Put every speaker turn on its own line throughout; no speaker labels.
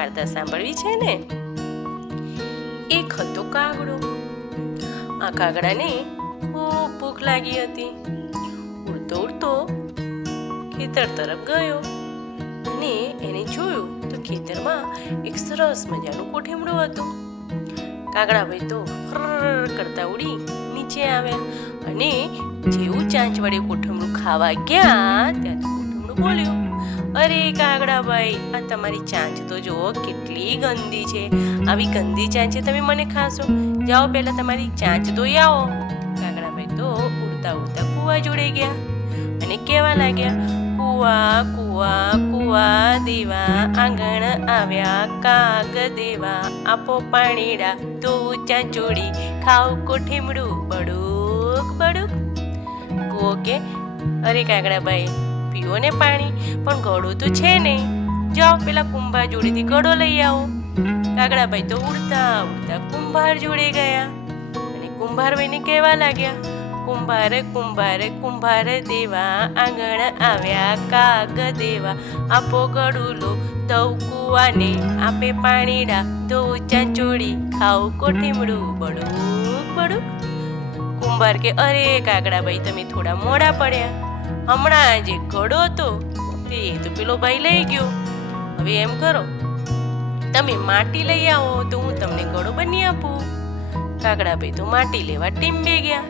વાર્તા સાંભળવી છે ને? એક હતો કાગડો. આ કાગડાને ખૂબ ભૂખ લાગી હતી. ઉડતો ઉડતો ખેતર તરફ ગયો અને એને જોયું તો ખેતરમાં એક સરસ મજાનું કોઠીમડું હતું. કાગડાભાઈ તો ફર કરતા ઉડી નીચે આવ્યા અને જેવું ચાંચ વડે કોઠમડું ખાવા ગયા ત્યાં કોઠમડું બોલ્યું. અરે કાગડાભાઈ આ તમારી ચાંચ તો જુઓ કેટલી ગંદી છે. આવી ગંદી ચાંચ તમે મને ખાશો. જાઓ પહેલા તમારી ચાંચ તો આવો. કાગડાભાઈ તો ઉડતા ઉડતા કૂવા જોડે ગયા અને કહેવા લાગ્યા, કુવા કુવા કુવા, દેવા, આંગણ આવ્યા, કાગ દેવા, આપો પાણીડા, તો ચાંચોડી ખાવ કોઠીમડું, બડુક બડુક. કુઓ કે, અરે કાગડાભાઈ પીવો ને પાણી, પણ ઘડો તો છે નહીં જાઓ, પેલા કુંભાર જોડેથી ગળો લઈ આવો. કાગડાભાઈ તો ઉડતા ઉડતા કુંભાર જોડે ગયા. અને કુંભારભાઈને કહેવા લાગ્યા, કુંભાર કુંભાર કુંભાર દેવા, આંગણ આવ્યા, કાગ દેવા. આપો ગળુલો તવ કુવાને, આપે પાણીડા દો ચાંચોડી ખાવ કોઠીમડું બડુક બડુક કુંભાર કે, અરે કાગડાભાઈ, તમે થોડા મોડા પડ્યા. હમણાં જે ઘડો હતો, તે તો પેલો ભાઈ લઈ ગયો. હવે એમ કરો, તમે માટી લઈ આવો તો હું તમને ઘડો બની આપું. કાગડાભાઈ તો માટી લેવા ટીંબે ગયા.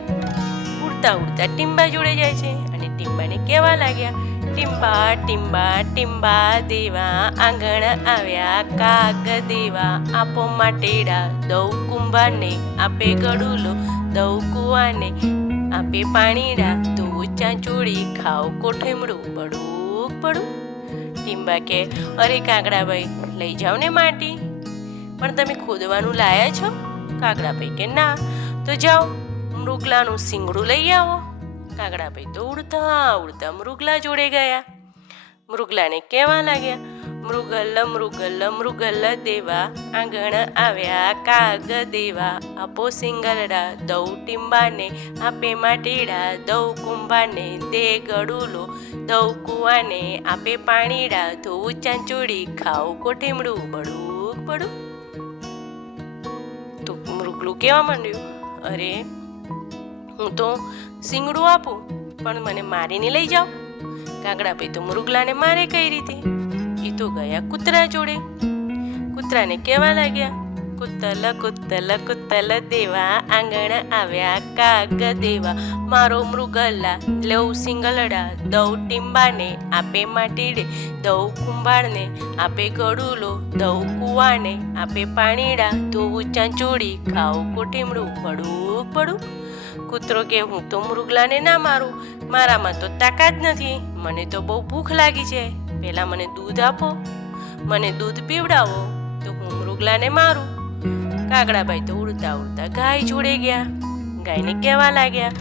ઉડતા ઉડતા ટીંબા જોડે જાય છે અને ટીંબાને કહેવા લાગ્યા, ટીંબા ટીંબા ટીંબા દેવા, આંગણ આવ્યા, કાગ દેવા, આપો માટેડા, દઉં કુંભાને આપે ગડુલો દઉં કુવાને, આપે પાણીડા ચાંચોડી ખાવ કોઠેમડું પડુક પડું ટીમ્બા કે, અરે કાગડાભાઈ લઈ જાઓ ને માટી. પણ તમે ખોદવાનું લાયા છો? કાગડાભાઈ કે, ના. તો જાઓ, મૃગલાનું સિંગડું લઈ આવો. કાગડાભાઈ તો ઉડતા ઉડતા મૃગલા જોડે ગયા. મૃગલાને કહેવા લાગ્યા? મૃગલ મૃગલ મૃગલ દેવા. આંગણ આવ્યા કાગ દેવા. આપો સિંગલડા દઉ ટીંબાને. આપે માટીડા, દઉ કુંભાને. દે ગડુલો દઉ કુવાને. આપે પાણીડા, ધોવું ચાંચોડી. ખાવ કોઠીમડું બડુક બડું તો મૃગલું કેવા માંડ્યું? અરે, હું તો સિંગડું આપું, પણ મને મારીને લઈ જાઓ. કાગડાભાઈ તો મૃગલાને મારે કઈ રીતે? એ તો ગયા. કૂતરા જોડે. કૂતરાને કહેવા લાગ્યા? કુતલ કુતલ કુતલ દેવા, આંગણ આવ્યા, કાગ દેવા. મારો મૃગલા લઉં સિંગલડા દઉં ટીંબાને આપે માટીડે દઉં કુંભારને આપે ગળુલો દઉં કુવાને આપે પાણીડા. ધોવું ચાંચોડી ખાવ કોઠીમડું પડું પડું કૂતરો કે, હું તો મૃગલાને ના મારું. મારામાં તો તાકાત નથી. મને તો બહુ ભૂખ લાગી છે. પહેલાં મને દૂધ આપો, મને દૂધ પીવડાવો, તો હું મૃગલાને મારું. કાગડાભાઈ તો ઉડતા ઉડતા ગાય જોડે ગયા. ગાયને કહેવા લાગ્યા,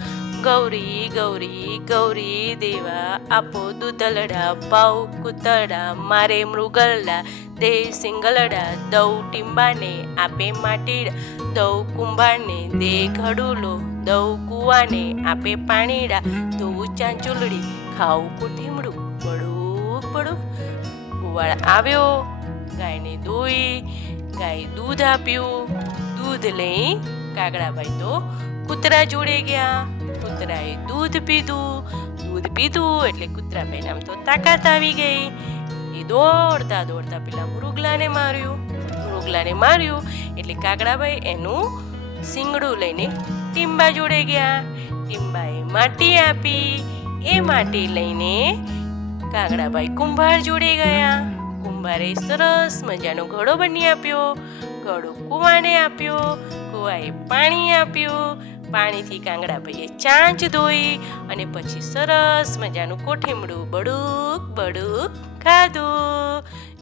ગૌરી ગૌરી ગૌરી દેવા, આપો દૂધલડા પાઉ કૂતરડા મારે મૃગલડા દે સિંગલડા, દઉ ટીંબાને, આપે માટીડા દઉ કુંભારને, દે ઘડુલો, દઉ કુવાને, આપે પાણીડા, ધોવું ચાંચુલડી ખાવું કુઠીમડું બડુક બડુક કુવાળ આવ્યો, ગાયને દોઈ ગાય દૂધ આપ્યું. દૂધ લઈ કાગડાભાઈ તો કૂતરા જોડે ગયા. કૂતરાએ દૂધ પીધું. દૂધ પીધું એટલે કૂતરાભાઈ નામ તો તાકાત આવી ગઈ. એ દોડતા દોડતા પેલા મૃગલાને માર્યું. મૃગલાને માર્યું એટલે કાગડાભાઈ એનું સિંગડું લઈને ટીંબા જોડે ગયા. ટીંબાએ માટી આપી. એ માટી લઈને કાગડાભાઈ કુંભાર જોડે ગયા. કુંભારે સરસ મજાનો ઘડો બની આપ્યો. ઘડો કુવાને આપ્યો, કુવાએ પાણી આપ્યું. પાણીથી કાંગડાભાઈએ ચાંચ ધોઈ અને પછી સરસ મજાનું કોઠીમડું બડુક બડુક ખાધું.